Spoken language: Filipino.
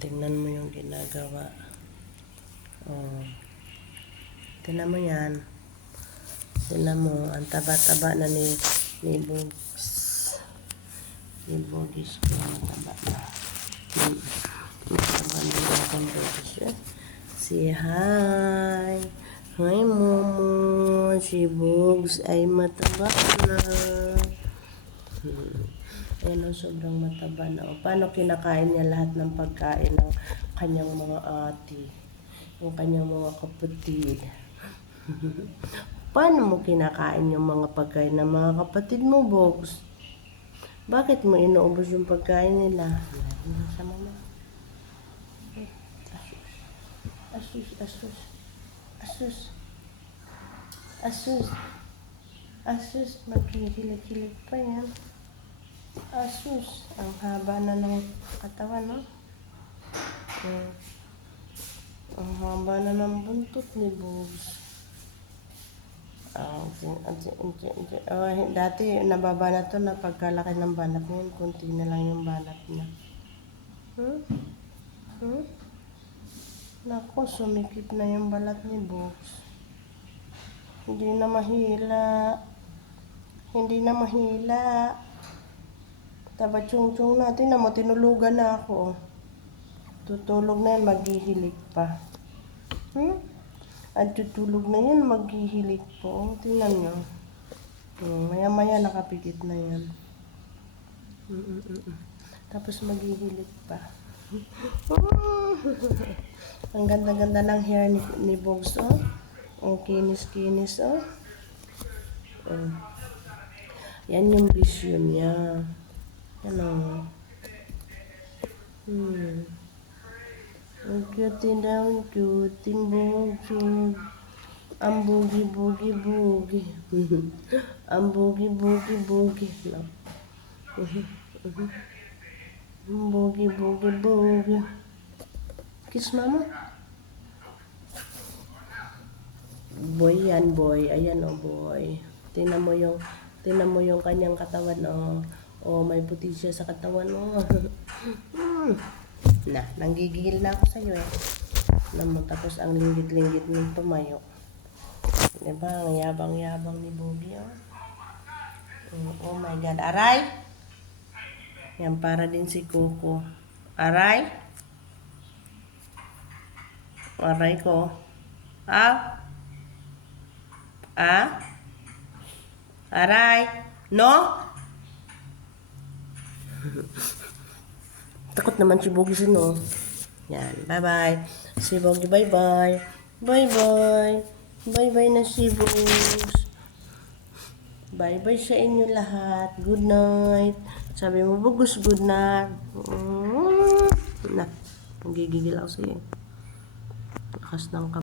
Tingnan mo yung ginagawa. Tingnan mo yan. Tingnan mo, ang taba-taba na ni Bugs. Ni Bugis ko, mataba na. Mataba na yung Bugis. Say hi. Hi, Momo. Si Bugs ay mataba na. Ayun, sobrang mataba na. Paano kinakain niya lahat ng pagkain ng kanyang mga ate, yung kanyang mga kapatid? Paano mo kinakain yung mga pagkain ng mga kapatid mo, Bugs? Bakit mo inuubos yung pagkain nila? Nasa mama. Asus, asus, asus, asus, asus, maghihilig-hilig pa yan. Asus, ang haba na ng katawan, no? Ang haba na ng buntot ni Bugs. Dati nababa to na pagkalaki ng banat ngayon, kunti na lang yung banat niya. Naku, sumikip na yung balat ni Bugs. Hindi na mahila. Hindi na mahila. Taba-chung-chung natin na mo, tinulugan na ako. Tutulog na yan, maghihilig pa. At tutulog na yan, maghihilig po. Tingnan nyo. Maya-maya nakapikit na yan. Tapos maghihilig pa. Ang ganda-ganda ng hair ni Bugs, oh. Ang kinis-kinis, oh. Yan yung bisyo niya. Ano? Ang cute daw, ang cute, ang Bugs. Ang bugi-bugi-bugi. Ang bugi-bugi-bugi. Ang bugi-bugi-bugi. Kiss mama. Boy yan, boy. Ayan, oh, boy. Tingnan mo yung kanyang katawan, oh. Oh, may puti siya sa katawan, oh. Nanggigigil na ako sa'yo, eh. Tapos ang linggit-linggit ng tumayo. Diba? Ang yabang-yabang ni Bugi, oh. Oh my God. Aray! Yan, para din si Kuko. Aray? Aray ko. Aray? No? Takot naman si Bugi sino. Yan, bye-bye. Si Bugi, bye-bye. Bye-bye. Bye-bye na si Bugs. Bye-bye sa inyo lahat. Good night. Sabi mo, Bugs, good night. Nagigigil ako sa'yo. Lakas ng